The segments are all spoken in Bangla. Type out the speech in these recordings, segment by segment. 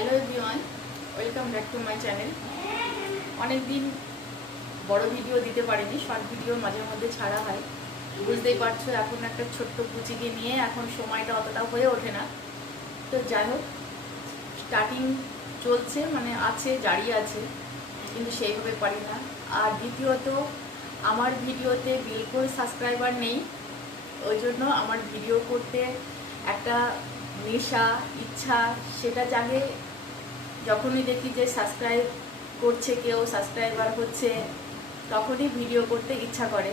Hello everyone, welcome back to my channel. অনেক দিন বড় ভিডিও দিতে পারিনি, শর্ট ভিডিও মাঝে মধ্যে ছাড়া হয়। বুঝতেই পারছো এখন একটা ছোট্ট কুচিকে নিয়ে এখন সময়টা অতটা হয়ে ওঠে না। তো যাই হোক, স্টার্টিং চলছে, মানে আছে, জারি আছে, কিন্তু সেইভাবে পারি না। আর দ্বিতীয়ত আমার ভিডিওতে বিলকুল সাবস্ক্রাইবার নেই, ওই জন্য আমার ভিডিও করতে একটা নেশা, ইচ্ছা সেটা জাগে যখনই দেখি যে সাবস্ক্রাইব করছে কেউ, সাবস্ক্রাইবার হচ্ছে, তখনই ভিডিও করতে ইচ্ছা করে।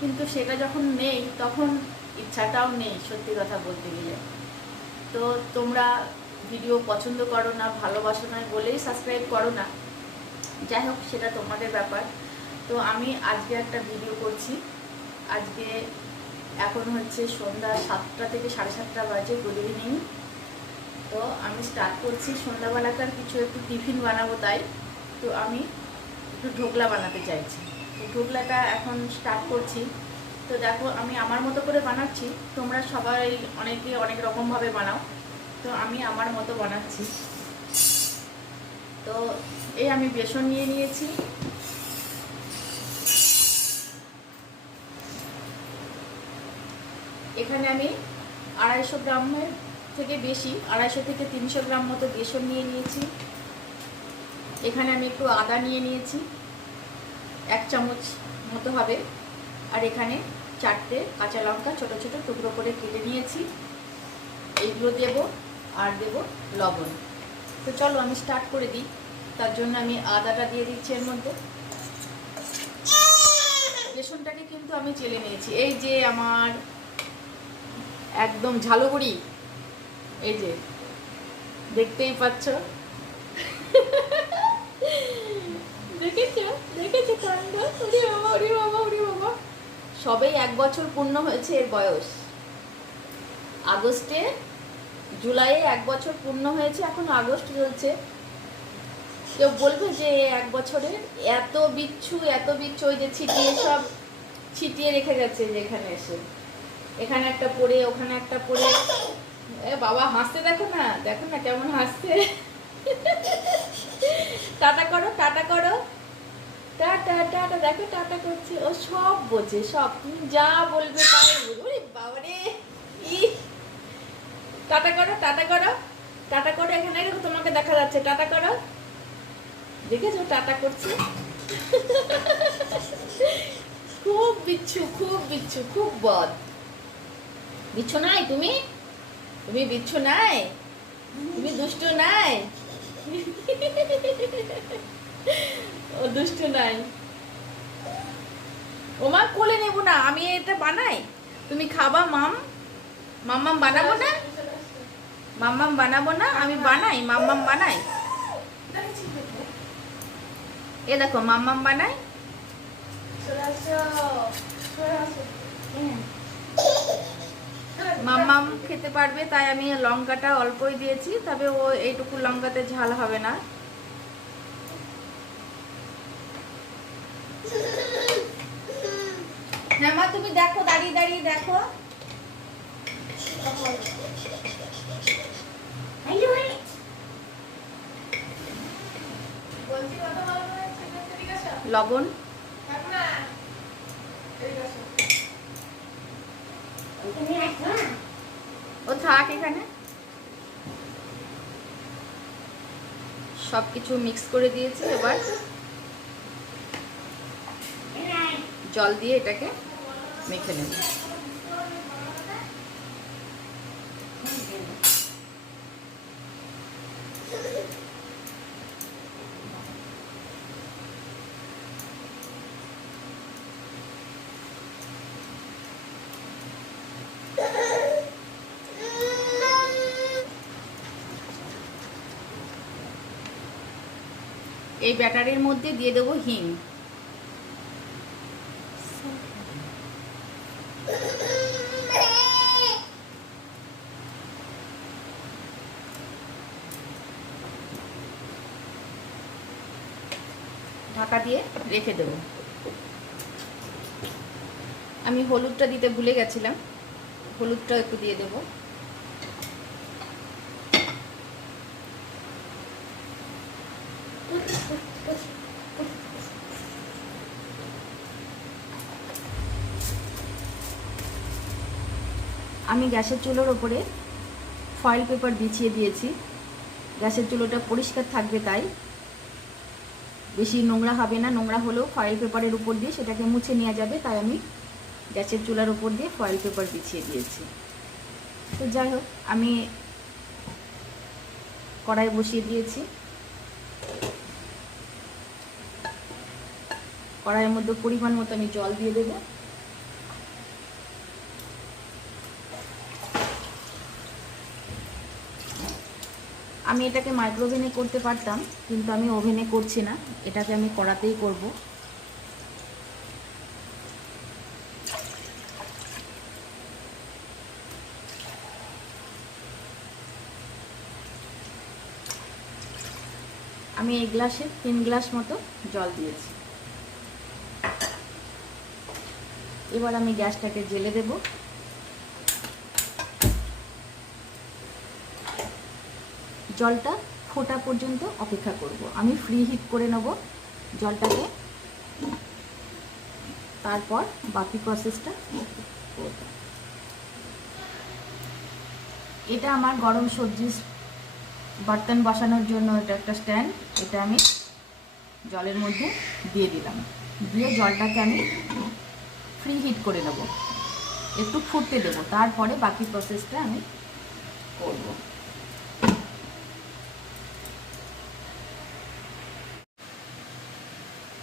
কিন্তু সেটা যখন নেই তখন ইচ্ছাটাও নেই, সত্যি কথা বলতে গেলে। তো তোমরা ভিডিও পছন্দ করো না, ভালোবাসো না বলেই সাবস্ক্রাইব করো না। যাই হোক, সেটা তোমাদের ব্যাপার। তো আমি আজকে একটা ভিডিও করছি। আজকে এখন হচ্ছে সন্ধ্যা 7টা থেকে 7:30 বাজে। Good evening. তো আমি স্টার্ট করছি সন্ধ্যাবেলাকার কিছু একটু টিফিন বানাবো, তাই তো আমি একটু ঢোকলা বানাতে চাইছি। তো ঢোকলাটা এখন স্টার্ট করছি। তো দেখো, আমি আমার মতো করে বানাচ্ছি, তোমরা সবাই অনেকে অনেক রকমভাবে বানাও, তো আমি আমার মতো বানাচ্ছি। তো এই আমি বেসন নিয়ে নিয়েছি, এখানে আমি 250 গ্রামের থেকে বেশি, 250 থেকে 300 গ্রাম মতো বেসন নিয়ে নিয়েছি। এখানে আমি একটু আদা নিয়ে নিয়েছি, 1 চামচ মতো হবে। আর এখানে 4টে কাঁচা লঙ্কা ছোট ছোট টুকরো করে কেটে নিয়েছি, এইগুলো দেব। আর দেব লবণ। তো চলো আমি স্টার্ট করে দিই। তার জন্য আমি আদাটা দিয়ে দিচ্ছি এর মধ্যে। বেসনটাকে কিন্তু আমি চেলে নিয়েছি, এই যে আমার একদম ঝালুগুড়ি, এই যে দেখতেই পাচ্ছ, দেখেছো দেখেছো কাণ্ড। ওরে বাবা, ওরে বাবা, ওরে বাবা। সবেই 1 বছর পূর্ণ হয়েছে এর বয়স। আগস্টে, জুলাইয়ে 1 বছর পূর্ণ হয়েছে, এখন আগস্ট চলছে। কেউ বলবে যে 1 বছরের এত বিচ্ছু, এত বিচ্ছু, ওই যে ছিটিয়ে সব ছিটিয়ে রেখে গেছে, যেখানে এসে এখানে একটা পড়ে, ওখানে একটা পড়ে। এ বাবা হাসতে, দেখো না, দেখো না কেমন হাসছে। টাটা করো, টাটা করো, টাটা টাটা, দেখো টাটা করছে। ও সব বোঝে, সব, তুমি যা বলবে তাই বলবে। ওরে বাবারে, ই টাটা করো, টাটা করো, টাটা করো। এখানে দেখো, তোমাকে দেখা যাচ্ছে, টাটা করো। দেখেছো টাটা করছে। খুব বিচ্ছু, খুব বিচ্ছু, খুব বদ। বিচ্ছু নাই তুমি, তুমি বিচ্ছু নাই, তুমি দুষ্টু নাই। ও দুষ্টু নাই। ও মা, কোলে নেব না, আমি এটা বানাই, তুমি খাবা। মাম্মাম বানাবো না, মাম্মাম বানাবো না, আমি বানাই, মাম্মাম বানাই। এ দেখো মাম্মাম বানাই। মাম্মাম খেতে পারবে, তাই আমি লঙ্কাটা অল্পই দিয়েছি, তবে ও এইটুকু লঙ্কাতে ঝাল হবে না। হ্যাঁ মা, তুমি দেখো, দাঁড়িয়ে দাঁড়িয়ে দেখো। লবণ, ও থাক এখানে। সবকিছু মিক্স করে দিয়েছি, এবার জল দিয়ে এটাকে মেখে নেব। এই ব্যাটারের মধ্যে দিয়ে দেবো হিং। ঢাকা দিয়ে রেখে দেবো। আমি হলুদটা দিতে ভুলে গেছিলাম, হলুদটা একটু দিয়ে দেবো। আমি গ্যাসের চুলোর ওপরে ফয়েল পেপার বিছিয়ে দিয়েছি। গ্যাসের চুলোটা পরিষ্কার থাকবে, তাই বেশি নোংরা হবে না। নোংরা হলেও ফয়েল পেপারের উপর দিয়ে সেটাকে মুছে নেওয়া যাবে, তাই আমি গ্যাসের চুলার উপর দিয়ে ফয়েল পেপার বিছিয়ে দিয়েছি। তো যাই হোক, আমি কড়াই বসিয়ে দিয়েছি। কড়াইয়ের মধ্যে পরিমাণ মতো আমি জল দিয়ে দেব। আমি এটাকে মাইক্রোওভেনে করতে পারতাম, কিন্তু আমি ওভেনে করছি না, এটাকে আমি কড়াতেই করব। আমি এই গ্লাসে 3 গ্লাস মতো জল দিয়েছি। এবার আমি গ্যাসটাকে জ্বেলে দেব। জলটা ফোটা পর্যন্ত অপেক্ষা করব। আমি ফ্রি হিট করে নেব জলটাকে, তারপর বাকি প্রসেসটা করব। এটা আমার গরম সবজির বর্তন বসানোর জন্য এটা একটা স্ট্যান্ড। এটা আমি জলের মধ্যে দিয়ে দিলাম, দিয়ে জলটাকে আমি ফ্রি হিট করে নেব, একটু ফুটতে দেব, তারপরে বাকি প্রসেসটা আমি করব।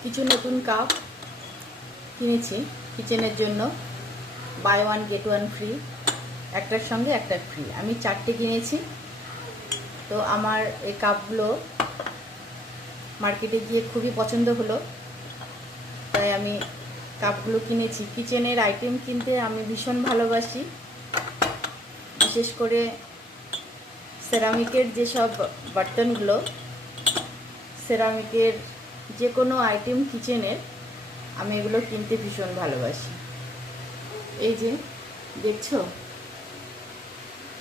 কিছু নতুন কাপ কিনেছি কিচেনের জন্য, বাই 1 গেট 1 ফ্রি, একটার সঙ্গে একটা ফ্রি। আমি 4টে কিনেছি। তো আমার এই কাপগুলো মার্কেটে গিয়ে খুবই পছন্দ হলো, তাই আমি কাপগুলো কিনেছি। কিচেনের আইটেম কিনতে আমি ভীষণ ভালোবাসি, বিশেষ করে সেরামিকের যেসব বর্তনগুলো, সেরামিকের যে কোনো আইটেম কিচেনের আমি এগুলো কিনতে ভীষণ ভালোবাসি। এই যে দেখছো,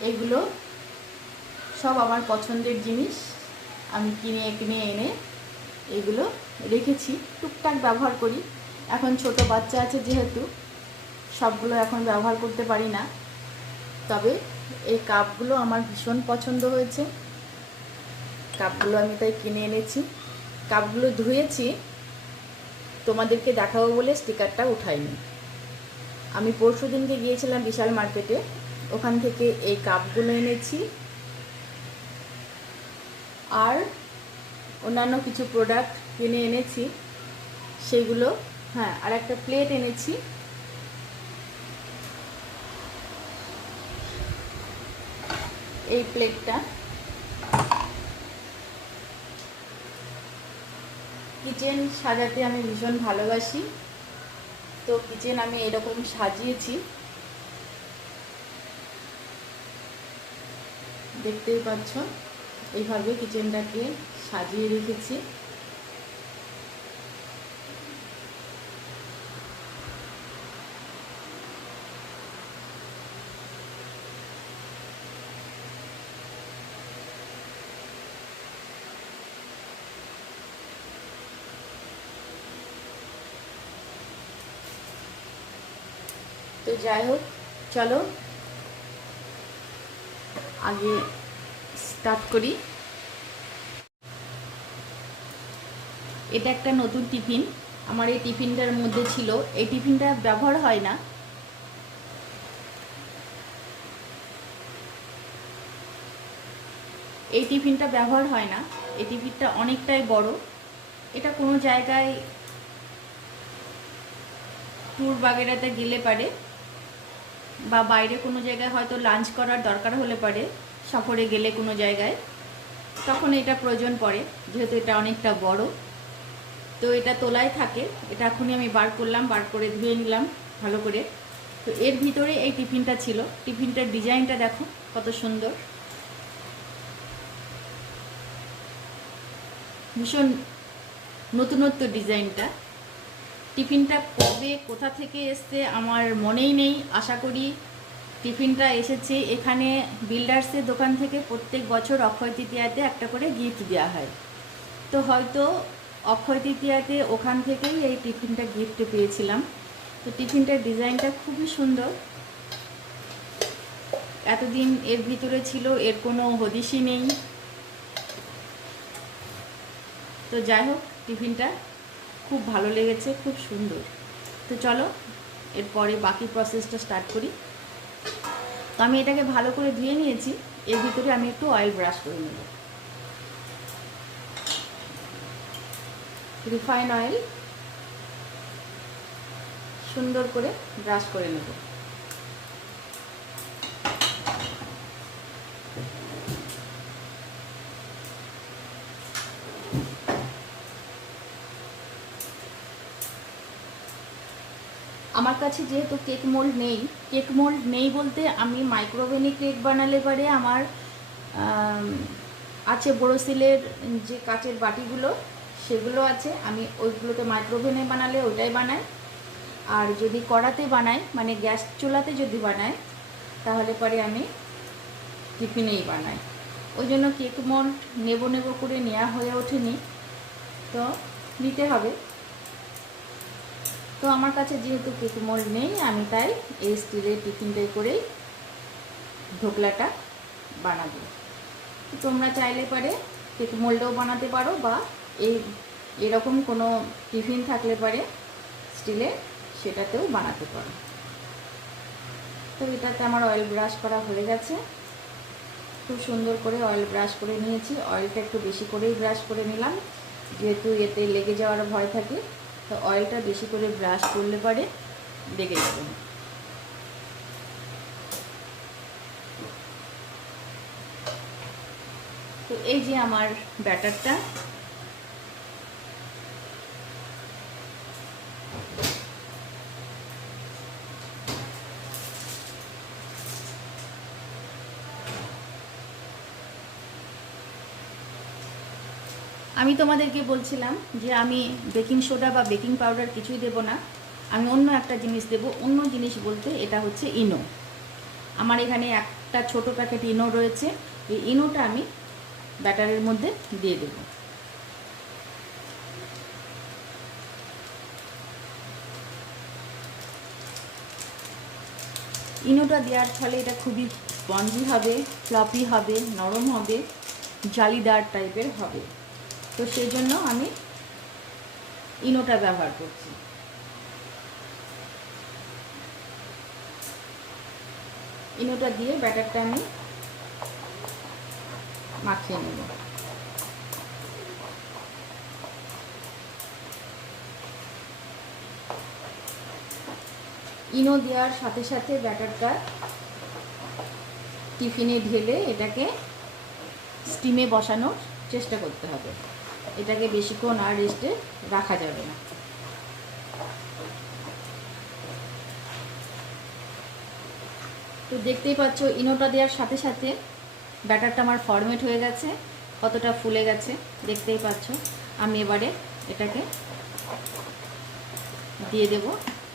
এগুলো সব আমার পছন্দের জিনিস। আমি কিনে এনে এগুলো রেখেছি, টুকটাক ব্যবহার করি। এখন ছোট বাচ্চা আছে যেহেতু সবগুলো এখন ব্যবহার করতে পারি না, তবে এই কাপগুলো আমার ভীষণ পছন্দ হয়েছে। কাপগুলো আমি তাই কিনে এনেছি। কাপগুলো ধুয়েছি, তোমাদেরকে দেখাবো বলে স্টিকারটা উঠাইনি। আমি পরশুদিনকে গিয়েছিলাম বিশাল মার্কেটে, ওখান থেকে এই কাপগুলো এনেছি আর অন্যান্য কিছু প্রোডাক্ট কিনে এনেছি সেগুলো। হ্যাঁ, আর একটা প্লেট এনেছি। এই প্লেটটা কিচেন সাজাতে আমি ভীষণ ভালোবাসি, তো কিচেন আমি এরকম সাজিয়েছি, দেখতেই পাচ্ছ। এইভাবে কিচেনটাকে সাজিয়ে রেখেছি। তো যাই হোক, চলো আগে স্টার্ট করি। এটা একটা নতুন টিফিন। আমার এই টিফিনটার মধ্যে ছিল, এই টিফিনটা ব্যবহার হয় না, এই টিফিনটা ব্যবহার হয় না। এই টিফিনটা অনেকটাই বড়। এটা কোনো জায়গায় ট্যুর বাগেরাতে গেলে পারে, বা বাইরে কোনো জায়গায় হয়তো লাঞ্চ করার দরকার হলে পারে, সফরে গেলে কোনো জায়গায়, তখন এটা প্রয়োজন পড়ে, যেহেতু এটা অনেকটা বড়। তো এটা তোলায় থাকে। এটা এখনই আমি বার করলাম, বার করে ধুয়ে নিলাম ভালো করে। তো এর ভিতরে এই টিফিনটা ছিল। টিফিনটার ডিজাইনটা দেখো কত সুন্দর, ভীষণ নতুনত্ব ডিজাইনটা। টিফিনটা কবে কোথা থেকে এসছে আমার মনেই নেই। আশা করি টিফিনটা এসেছে এখানে বিল্ডার্সের দোকান থেকে। প্রত্যেক বছর অক্ষয় তৃতীয়াতে একটা করে গিফট দেওয়া হয়। তো হয়তো অক্ষয় তৃতীয়াতে ওখান থেকেই এই টিফিনটা গিফটে পেয়েছিলাম। তো টিফিনটার ডিজাইনটা খুবই সুন্দর। এতদিন এর ভিতরে ছিল, এর কোনো হদিশই নেই। তো যাই হোক, টিফিনটা খুব ভালো লেগেছে, খুব সুন্দর। তো চলো এরপরে বাকি প্রসেসটা স্টার্ট করি। তো আমি এটাকে ভালো করে ধুয়ে নিয়েছি। এর ভিতরে আমি একটু অয়েল ব্রাশ করে নেব, রিফাইন অয়েল সুন্দর করে ব্রাশ করে নেব। আমার কাছে যেহেতু কেক মোল্ড নেই বলতে আমি মাইক্রোওভেনে কেক বানালে পারে আমার আছে বোরোসিলের যে কাচের বাটিগুলো, সেগুলো আছে। আমি ওইগুলোতে মাইক্রোওভেনে বানালে ওইটাই বানাই। আর যদি কড়াতে বানাই, মানে গ্যাস চুলাতে যদি বানাই, তাহলে পরে আমি টিফিনেই বানাই। ওই জন্য কেক মোল্ড নেব করে নেওয়া হয়ে ওঠেনি, তো নিতে হবে। তো আমার কাছে যেহেতু কেক মোল্ড নেই, আমি তাই এই স্টিলের টিফিনটাই করেই ঢোকলাটা বানাবো। তোমরা চাইলে পারে কেক মোল্ডেও বানাতে পারো, বা এরকম কোনো টিফিন থাকলে পারে স্টিলে, সেটাতেও বানাতে পারো। তো এটাতে আমার অয়েল ব্রাশ করা হয়ে গেছে। খুব সুন্দর করে অয়েল ব্রাশ করে নিয়েছি। অয়েলটা একটু বেশি করেই ব্রাশ করে নিলাম, যেহেতু এতে লেগে যাওয়ার ভয় থাকে। তো অয়েলটা বেশি করে ব্রাশ করলে পারে লেগে যাবে না। তো এই যে আমার ব্যাটারটা, আমি তোমাদেরকে বলছিলাম যে আমি বেকিং সোডা বা বেকিং পাউডার কিছুই দেব না, আমি অন্য একটা জিনিস দেব। অন্য জিনিস বলতে এটা হচ্ছে ইনো। আমার এখানে একটা ছোট প্যাকেট ইনো রয়েছে। এই ইনোটা আমি ব্যাটারের মধ্যে দিয়ে দেব। ইনোটা দেওয়ার ফলে এটা খুবই স্পঞ্জি হবে, ফ্লপি হবে, নরম হবে, জালিদার টাইপের হবে। তো সেই জন্য আমি ইনোটা ব্যবহার করছি। ইনোটা দিয়ে ব্যাটারটা আমি মাখিয়ে নেব। ইনো দেওয়ার সাথে সাথে ব্যাটারটা টিফিনে ঢেলে এটাকে স্টিমে বসানোর চেষ্টা করতে হবে। এটাকে বেশিক্ষণ আর রেস্টে রাখা যাবে না। তো দেখতেই পাচ্ছ ইনোটা দেওয়ার সাথে সাথে ব্যাটারটা আমার ফরমেট হয়ে গেছে, কতটা ফুলে গেছে দেখতেই পাচ্ছ। আমি এবারে এটাকে দিয়ে দেব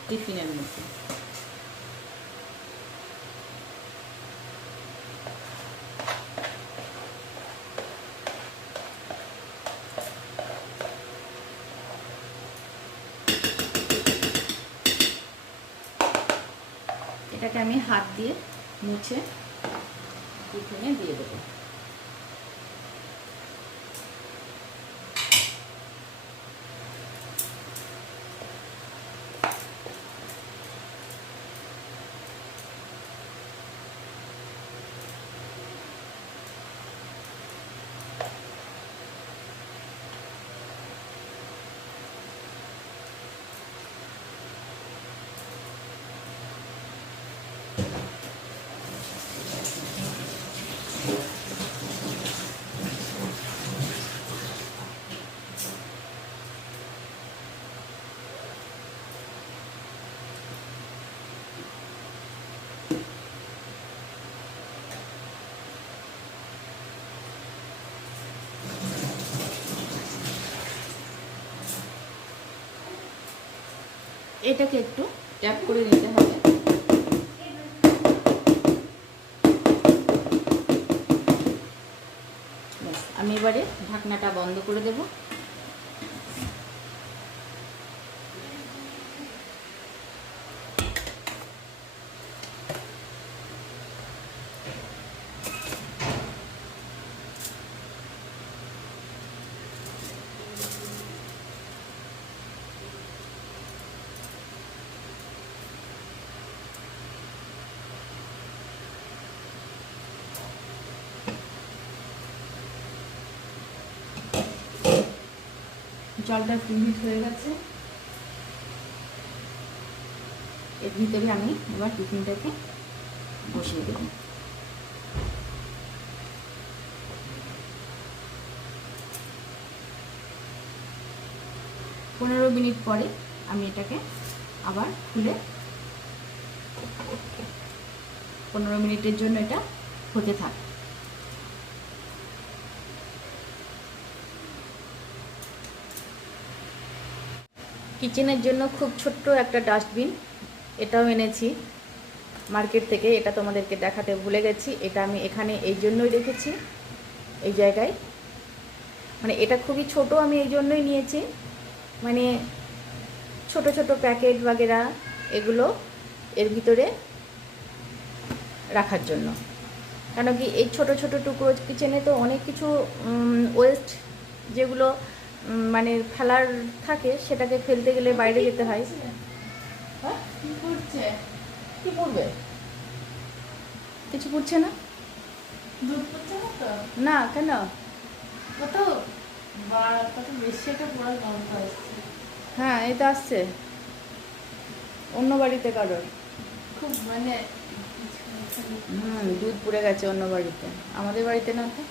টিফিনের মধ্যে। এটাকে আমি হাত দিয়ে মুছে টিফিনে দিয়ে দেবো। এটাকে একটু ট্যাপ করে নিতে হবে। আমি আমি এবারে ঢাকনাটা বন্ধ করে দেব। জলটা হিট হয়ে গেছে, এর ভিতরে আমি এবার টিফিনটাকে বসিয়ে দেব। পনেরো মিনিট পরে আমি এটাকে আবার খুলে 15 মিনিটের জন্য এটা হতে থাক। কিচেনের জন্য খুব ছোট্ট একটা ডাস্টবিন, এটাও এনেছি মার্কেট থেকে। এটা তোমাদেরকে দেখাতে ভুলে গেছি। এটা আমি এখানে এই জন্যই রেখেছি, এই জায়গায়। মানে এটা খুবই ছোট, আমি এই জন্যই নিয়েছি। মানে ছোট ছোট প্যাকেট বাগেরা এগুলো এর ভিতরে রাখার জন্য। কেন কি এই ছোট ছোট টুকরো কিচেনে তো অনেক কিছু ওয়েস্ট যেগুলো মানে ফেলার থাকে, সেটাকে ফেলতে গেলে বাইরে যেতে হয়। হ্যাঁ কি করছে? কি পড়বে? কিছু পড়ছে না, দুধ পড়ছে না তো? না কেন? কত বেশি একটা পড়ার গন্ধ আসছে। হ্যাঁ এটা আসছে অন্য বাড়িতে কারোর, খুব মানে দুধ পুড়ে গেছে অন্য বাড়িতে, আমাদের বাড়িতে না তো।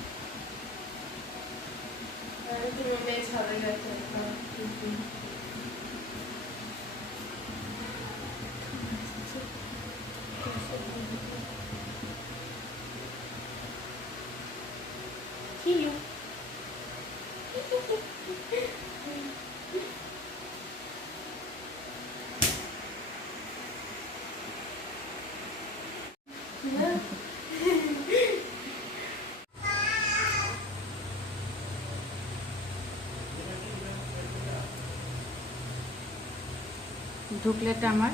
ঢুকলেটা আমার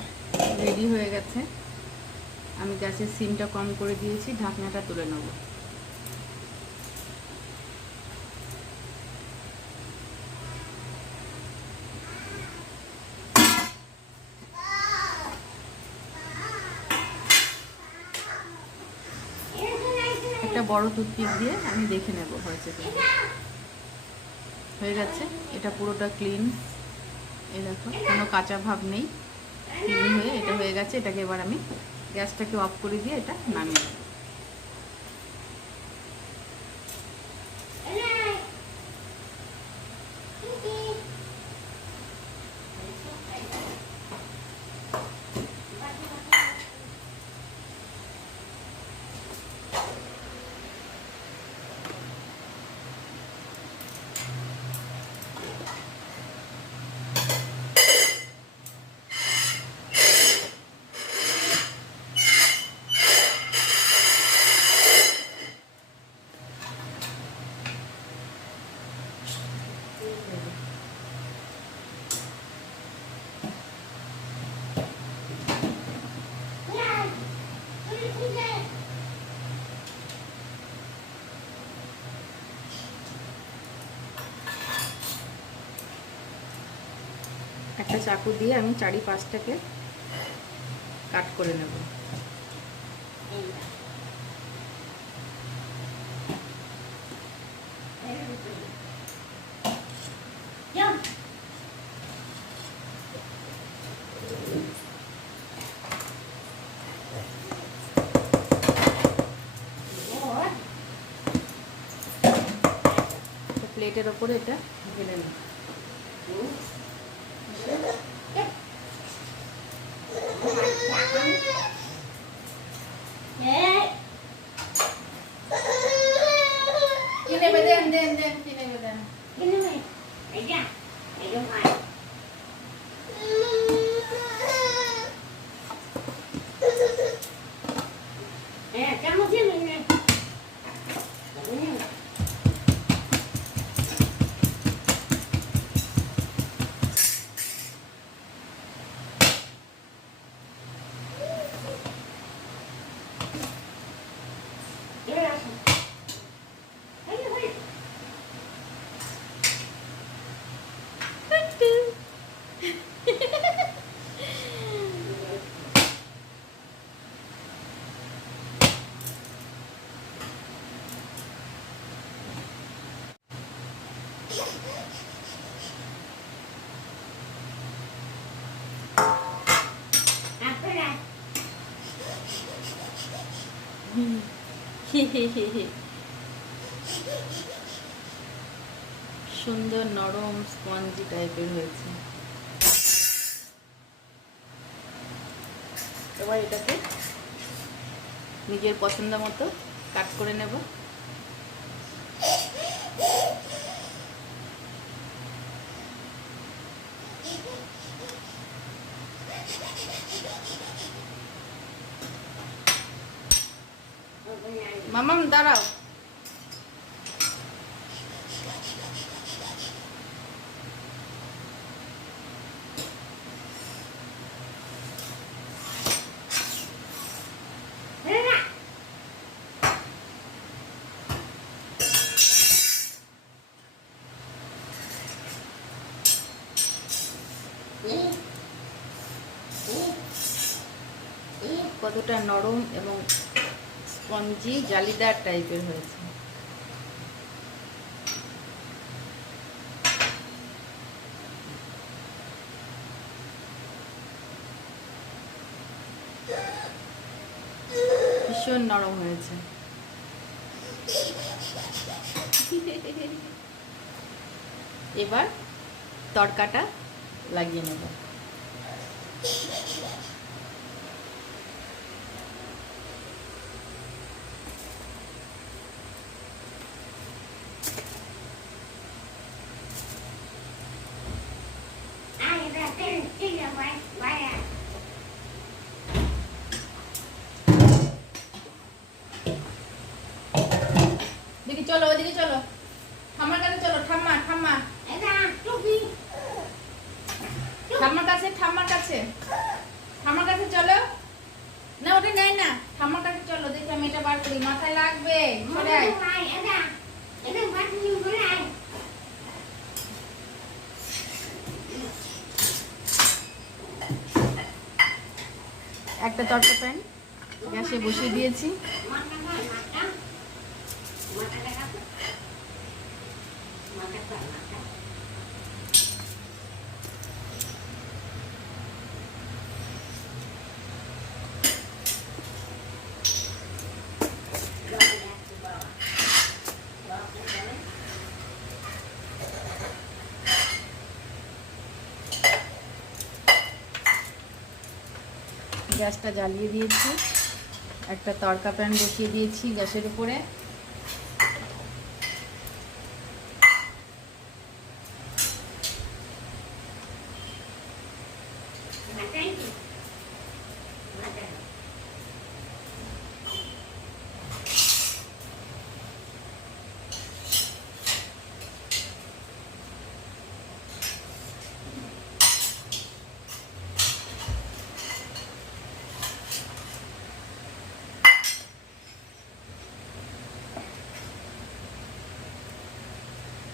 রেডি হয়ে গেছে। আমি গ্যাসের সিমটা কম করে দিয়েছি, ঢাকনাটা তুলে নেব। একটা বড় টুথপিক দিয়ে আমি দেখে নেব হয়েছে কি। হয়ে গেছে, এটা পুরোটা ক্লিন। এই দেখো কোনো কাঁচা ভাব নেই, ক্লিন হয়ে এটা হয়ে গেছে। এটাকে এবার আমি গ্যাসটাকে অফ করে দিয়ে এটা নামিয়ে দেব। একটা চাকু দিয়ে আমি চারিপাশটাকে কাট করে নেব। প্লেটের ওপরে এটা ঢেলে নেব। সুন্দর নরম স্পঞ্জি টাইপের হয়েছে। এবার এটাকে নিজের পছন্দ মতো কাট করে নেব। মামাম দাঁড়াও। কতটা নরম এবং স্পঞ্জি জালিদার টাইপের হয়েছে। ভীষণ নরম হয়েছে। এবার তড়কাটা লাগিয়ে নেব। দিদি চলো, ওইদিকে চলো, ঠাম্মার কাছে চলো। ঠাম্মা ঠাম্মা ঠাম্মার কাছে, ঠাম্মার কাছে, ঠাম্মার কাছে চলো। না ওটা নেই না, ঠাম্মার কাছে চলো। দেখি আমি এটা বার করি, মাথায় লাগবে। সরে আয়। একটা তড়কা প্যান গ্যাসে বসিয়ে দিয়েছি। গ্যাসটা জ্বালিয়ে দিয়েছি, একটা তড়কা প্যান বসিয়ে দিয়েছি গ্যাসের উপরে।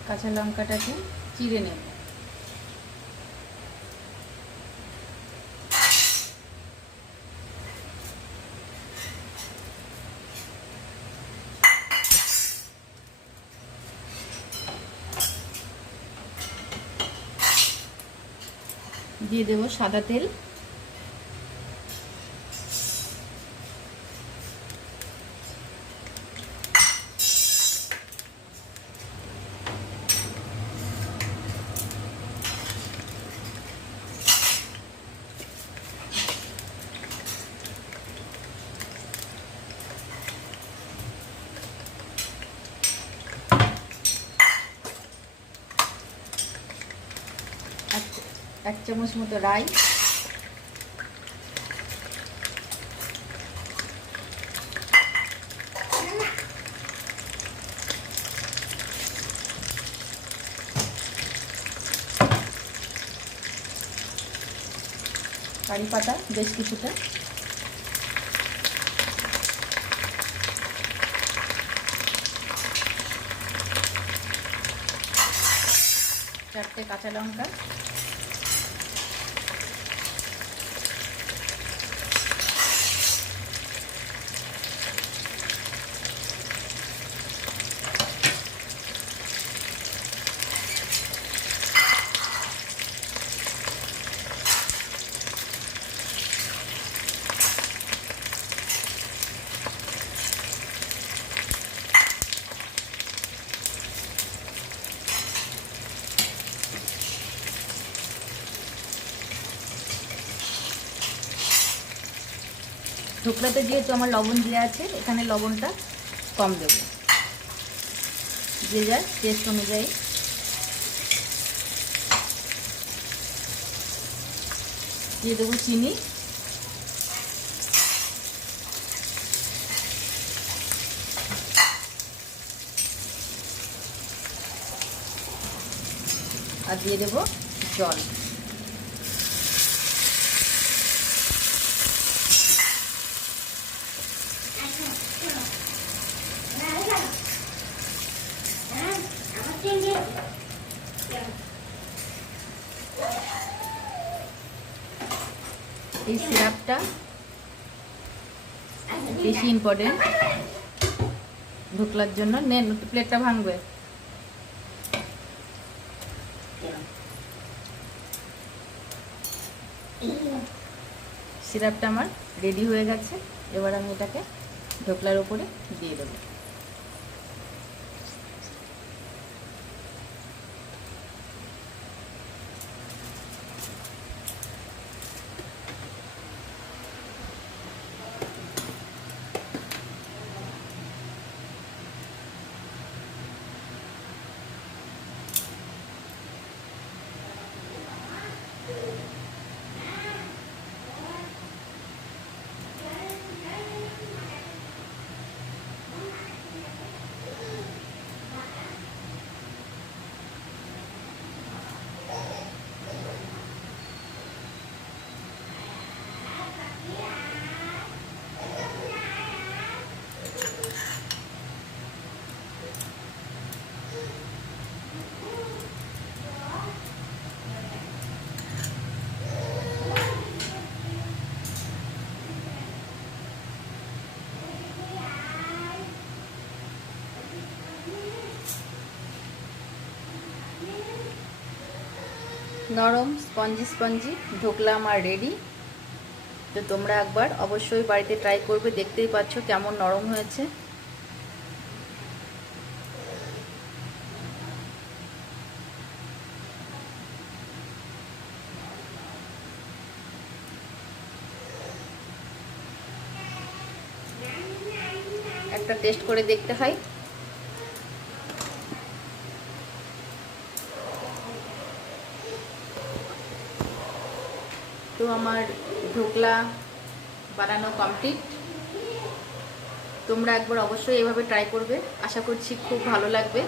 কাঁচা লঙ্কাটাকে চিড়ে নেব। দিয়ে দেব সাদা তেল। এক চামচ মতো রাই, কারি পাতা বেশ কিছুটা, চারটে কাঁচা লঙ্কা, ঢোকলাতে যেহেতু আমার লবণ দেওয়া আছে, এখানে লবণটা কম দেব, যে যার টেস্ট অনুযায়ী। দিয়ে দেবো চিনি, আর দিয়ে দেবো জল। এই সিরাপটা বেশি ইম্পর্টেন্ট ঢোকলার জন্য। নেন, প্লেটটা ভাঙবে। সিরাপটা আমার রেডি হয়ে গেছে। এবার আমি এটাকে ঢোকলার উপরে দিয়ে দেবো। নরম স্পঞ্জি স্পঞ্জি ঢোকলা আমার রেডি। তো তোমরা একবার অবশ্যই বাড়িতে ট্রাই করবে। দেখতেই পাচ্ছ কেমন নরম হয়েছে। একটা টেস্ট করে দেখতে হয়। তো আমার ঢোকলা বানানো কমপ্লিট। তোমরা একবার অবশ্যই এভাবে ট্রাই করবে, আশা করছি খুব ভালো লাগবে।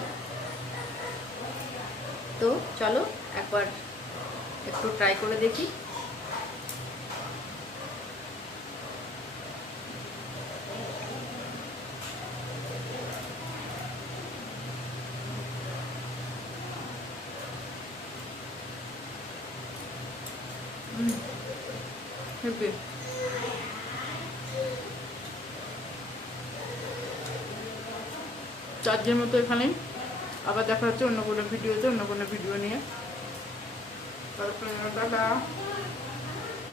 তো চলো একবার একটু ট্রাই করে দেখি। চার্জের মতো এখানে আবার দেখা হচ্ছে অন্য কোনো ভিডিওতে, অন্য কোনো ভিডিও নিয়ে। তারপরে টাটা।